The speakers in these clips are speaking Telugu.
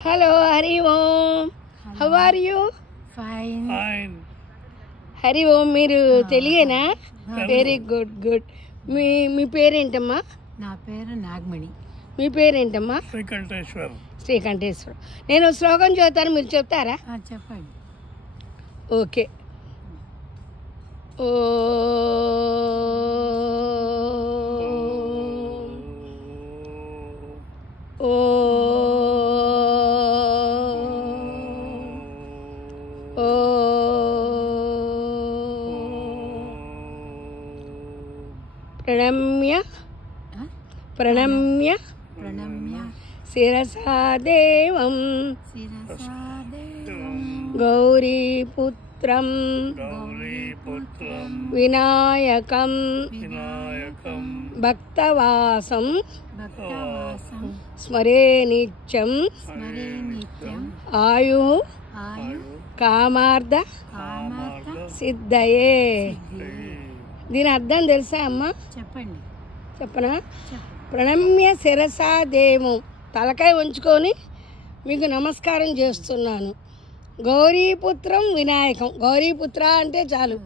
Hello, Hari Om. How are you? Fine. Hari Om, మీరు తెలుగేనా? Very good good. మీ పేరేంటమ్మా? నా పేరు నాగమణి. మీ పేరేంటమ్మా? శ్రీకంఠేశ్వర. నేను శ్లోకం చదువుతాను, మీరు చెప్తారా? చెప్పండి. ఓకే. ఓ ఓ ప్రణమ్య శిరసా దేవం గౌరీపుత్రం వినాయకం భక్తవాసం స్మరే నిత్యం ఆయు కామార్థ సిద్ధయే. దీని అర్థం తెలుసా అమ్మా? చెప్పండి. చెప్పనా? ప్రణమ్య శిరసా దేవం, తలకాయ ఉంచుకొని మీకు నమస్కారం చేస్తున్నాను. గౌరీపుత్రం వినాయకం, గౌరీపుత్ర అంటే చాలు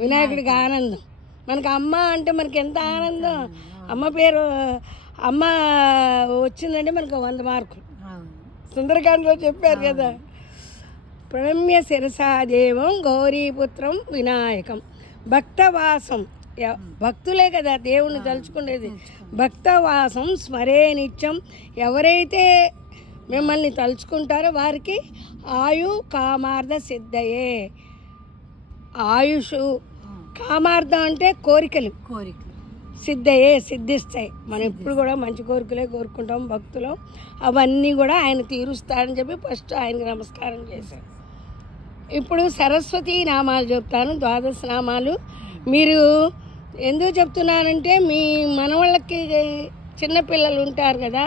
వినాయకుడికి ఆనందం. మనకు అమ్మ అంటే మనకి ఎంత ఆనందం. అమ్మ పేరు అమ్మ వచ్చిందంటే మనకు 100 మార్కులు. సుందరకాండలో చెప్పారు కదా. ప్రణమ్య శిరసా దేవం గౌరీపుత్రం వినాయకం భక్తవాసం, భక్తులే కదా దేవుణ్ణి తలుచుకునేది. భక్తవాసం స్మరే నిత్యం, ఎవరైతే మిమ్మల్ని తలుచుకుంటారో వారికి ఆయు కామార్థ సిద్ధయే. ఆయుష్, కామార్థం అంటే కోరికలు, సిద్ధయే సిద్ధిస్తాయి. మనం ఎప్పుడు కూడా మంచి కోరికలే కోరుకుంటాం భక్తులు. అవన్నీ కూడా ఆయన తీరుస్తాడని చెప్పి ఫస్ట్ ఆయనకి నమస్కారం చేశాను. ఇప్పుడు సరస్వతి నామాలు చెప్తాను, 12 నామాలు. మీరు ఎందుకు చెప్తున్నానంటే మీ మనవాళ్ళకి చిన్నపిల్లలు ఉంటారు కదా,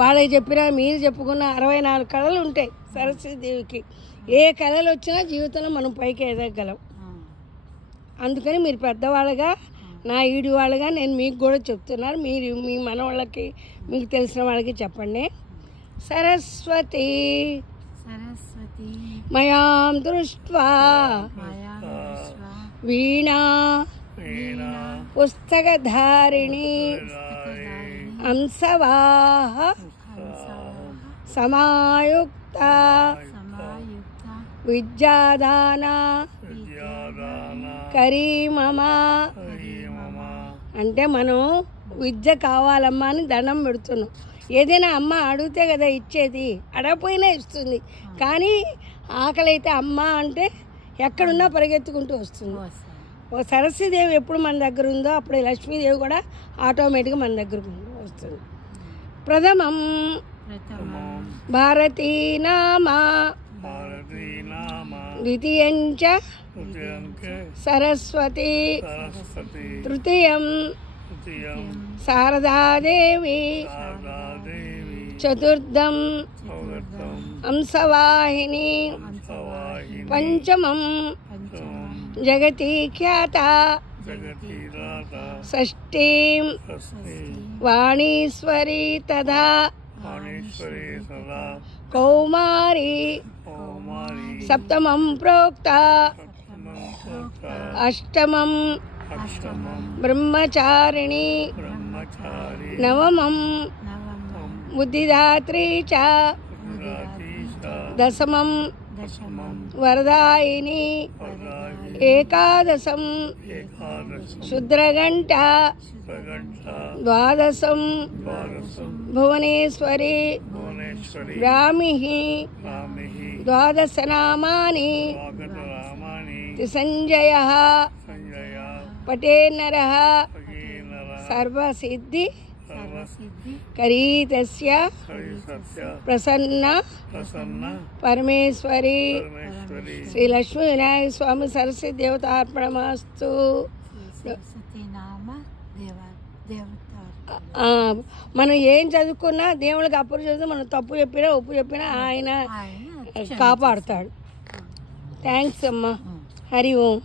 వాళ్ళకి చెప్పినా మీరు చెప్పుకున్న 64 కళలు ఉంటాయి సరస్వతి దేవికి. ఏ కళలు వచ్చినా జీవితంలో మనం పైకి ఎదగలం. అందుకని మీరు పెద్దవాళ్ళగా, నా ఈడు వాళ్ళగా నేను మీకు కూడా చెప్తున్నాను. మీరు మీ మనవాళ్ళకి, మీకు తెలిసిన వాళ్ళకి చెప్పండి. సరస్వతి మయాం దృష్ట్వా వీణా పుస్తకధారిణి అంశవాహ సమాయుక్త విద్యాదాన కరీమమా. అంటే మనం విద్య కావాలమ్మా అని దండం పెడుతున్నాం. ఏదైనా అమ్మ అడిగితే కదా ఇచ్చేది, అడగపోయినా ఇస్తుంది. కానీ ఆకలి అయితే అమ్మ అంటే ఎక్కడున్నా పరిగెత్తుకుంటూ వస్తుంది. ఓ సరస్వతీదేవి ఎప్పుడు మన దగ్గర ఉందో అప్పుడు లక్ష్మీదేవి కూడా ఆటోమేటిక్గా మన దగ్గరకు వస్తుంది. ప్రథమం భారతీ నామా ద్వితీయంచ సరస్వతి తృతీయం శారదాదేవి చతుర్థం హంసవాహిని పంచమం జగతి ఖ్యాత షష్ఠీం వాణీశ్వరీ తథా కౌమారీ సప్తమం ప్రోక్త అష్టమం బ్రహ్మచారిణి నవమం బుద్ధిదాత్రీ చ దశమం వరదాయిని ఏకాదశం శుద్రగంట ద్వాదశం భువనేశ్వరి బ్రాహ్మి ద్వాదశ నామాని సంజయ పటేన్నర సర్వసిద్ధి కరీతస్య ప్రసన్న పరమేశ్వరి శ్రీ లక్ష్మీ వినాయక స్వామి సరస్వతి దేవతార్పణమస్తు. మనం ఏం చదువుకున్నా దేవుళ్ళకి అప్పుడు చదివితే మనం తప్పు చెప్పినా ఉప్పు చెప్పినా ఆయన కాపాడుతాడు. థ్యాంక్స్ అమ్మా. హరి ఓం.